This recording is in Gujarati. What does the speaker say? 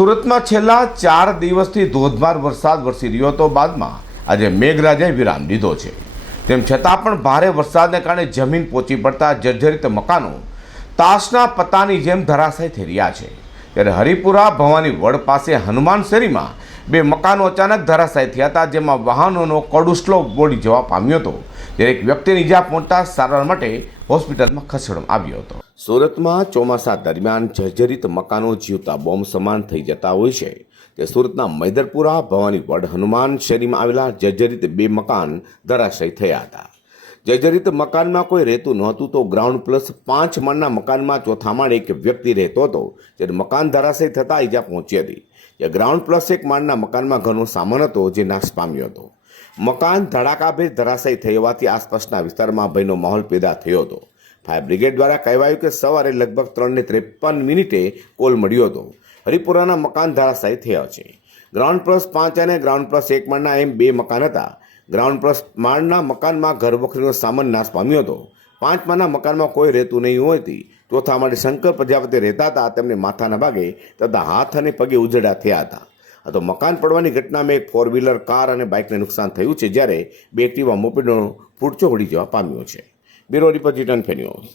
સુરતમાં છેલ્લા 4 દિવસથી ધોધમાર વરસાદ વરસી રહ્યો હતો. બાદમાં આજે મેઘરાજાએ વિરામ લીધો છે. તેમ છતાં પણ ભારે વરસાદને કારણે જમીન પહોંચી પડતા જર્જરિત મકાનો તાશના પત્તાની જેમ ધરાશાયી થઈ રહ્યા છે. ત્યારે હરિપુરા ભવાની વડ પાસે હનુમાન શેરીમાં 2 મકાનો અચાનક ધરાશાયી થયા હતા, જેમાં વાહનોનો કડુસલો બોડી જવા પામ્યો હતો. જ્યારે એક વ્યક્તિને ઈજા પહોંચતા સારવાર માટે હોસ્પિટલમાં ખસેડવામાં આવ્યો હતો. સુરતમાં ચોમાસા દરમિયાન જર્જરિત મકાનો જીવતા બોમ્બ સમાન થઈ જતા હોય છે. તે સુરતના મૈદરપુરા ભવાની વડ હનુમાન શેરીમાં આવેલા જર્જરિત 2 મકાન ધરાશાયી થયા હતા. જર્જરિત મકાનમાં કોઈ રહેતું નહોતું તો ગ્રાઉન્ડ પ્લસ 5 માળના મકાનમાં ચોથા માળે એક વ્યક્તિ રહેતો હતો. જ્યારે મકાન ધરાશાયી થતાં ઈજા પહોંચી હતી. જે ગ્રાઉન્ડ પ્લસ 1 માળના મકાનમાં ઘણો સામાન હતો જે નાશ પામ્યો હતો. મકાન ધડાકાભેર ધરાશાયી થઈ હોવાથી આસપાસના વિસ્તારમાં ભયનો માહોલ પેદા થયો હતો. ફાયર બ્રિગેડ દ્વારા કહેવાયું કે સવારે લગભગ 3:53 કોલ મળ્યો હતો. હરિપુરાના મકાન ધરાશાયી થયા છે. ગ્રાઉન્ડ પ્લસ 5 અને ગ્રાઉન્ડ પ્લસ 1 માળના એમ 2 મકાન હતા. ગ્રાઉન્ડ પ્લસ માળના મકાનમાં ઘરવખરીનો સામાન નાશ પામ્યો હતો. 5 માળના મકાનમાં કોઈ રહેતું નહીં હોવાથી ચોથા માળે શંકર પ્રજાપતિ રહેતા હતા. તેમને માથાના ભાગે તથા હાથ અને પગે ઉજળા થયા હતા. તો મકાન પડવાની ઘટનામાં એક 4-વ્હીલર કાર અને બાઇકને નુકસાન થયું છે, જ્યારે 2 એક્ટિવા મોપેડનો પૂરચો ઉડી જવા પામ્યો છે. બ્યુરો રિપોર્ટ રિટર્ન ફેન્યુઝ.